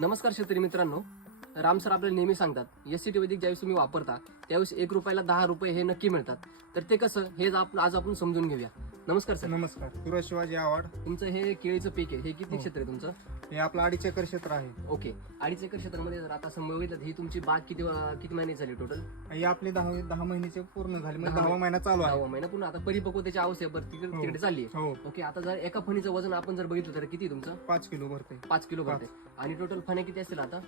नमस्कार शेतकरी मित्रांनो, राम सर आपल्याला नेहमी सांगतात एससीटी वैदिक ज्यावेळेस तुम्ही वापरता त्यावेळेस 1 रुपयाला 10 रुपये हे नक्की मिळतात. तर ते कसं हे आज आपण समजून घेऊया. नमस्कार सर. नमस्कार. सुरज शिवाजी आव्हाड. तुमचं हे केळीचं पीक आहे, हे किती क्षेत्र आहे तुमचं? हे आपलं 2.5 एकर क्षेत्र आहे. ओके, 2.5 एकर क्षेत्रामध्ये जर आता समोर बघितलं तर ही तुमची बाग किती महिने झाली टोटल? हे आपले 10 महिन्याचे पूर्ण झाले, म्हणजे 10 10वा महिना चालू आहे. 10वा महिना पूर्ण आता परिपक्वतेच्या अवस्थेवर तिकडे चालली आहे. हो, ओके, आता जर एका फणीचं वजन आपण जर बघितलं तर किती तुमचं? 5 किलो भरते. 5 किलो भरते. आणि टोटल फण्या किती असतील आता?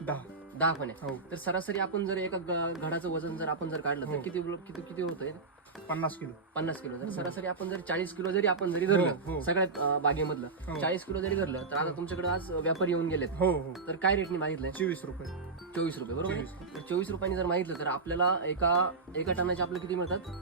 10 फण्या. हो, तर सरासरी आपण जर एका घडाचं वजन जर आपण जर काढलं तर हो. किती होतंय? 50 किलो. 50 किलो. जर सरासरी आपण जर 40 किलो जरी आपण जरी हो, धरलं हो. सगळ्या बागेमधलं हो. 40 किलो जरी धरलं तर आता तुमच्याकडे आज व्यापारी येऊन गेलेत. हो हो, तर काय रेटने मागितलंय? 24 रुपये. 24 रुपये, बरोबर आहे? 24. तर 24 रुपयांनी जर मागितलं तर आपल्याला एका टनाचे आपल्याला किती मिळतात?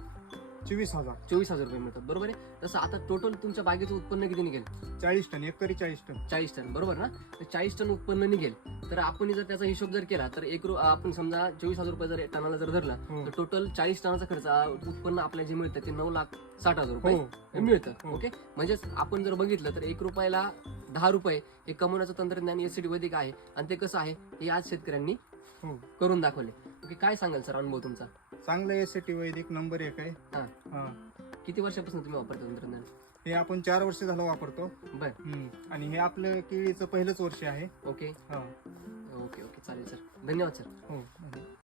24,000. 24,000 रुपये मिळतात, बरोबर आहे? तसं आता टोटल तुमच्या बागेचं उत्पन्न किती निघेल? 40 टन, एकरी 40 टन. 40 टन, बरोबर ना? तर 40 टन उत्पन्न निघेल. तर आपण जर त्याचा हिशोब जर केला तर आपण समजा 24,000 रुपये जर टनाला जर धरला हो. तर टोटल 40 टनाचा खर्च उत्पन्न आपल्याला जे मिळतं ते 9,60,000 रुपये हो, हो. मिळतं. हो. ओके, म्हणजेच आपण जर बघितलं तर 1 रुपयाला 10 रुपये हे कमवण्याचं तंत्रज्ञान एससीटी वैदिक आहे. आणि ते कसं आहे हे आज शेतकऱ्यांनी हो, करून दाखवले. ओके, काय सांगाल सर अनुभव तुमचा? चांगलं एससीटी वैदिक नंबर 1 आहे. हा, हा. किती वर्षापासून तुम्ही वापरता तंत्रज्ञान? हे आपण 4 वर्ष झालं वापरतो. बर, आणि हे आपलं केळीचं पहिलंच वर्ष आहे. ओके हा. ओके ओके, चालेल सर, धन्यवाद सर. हो.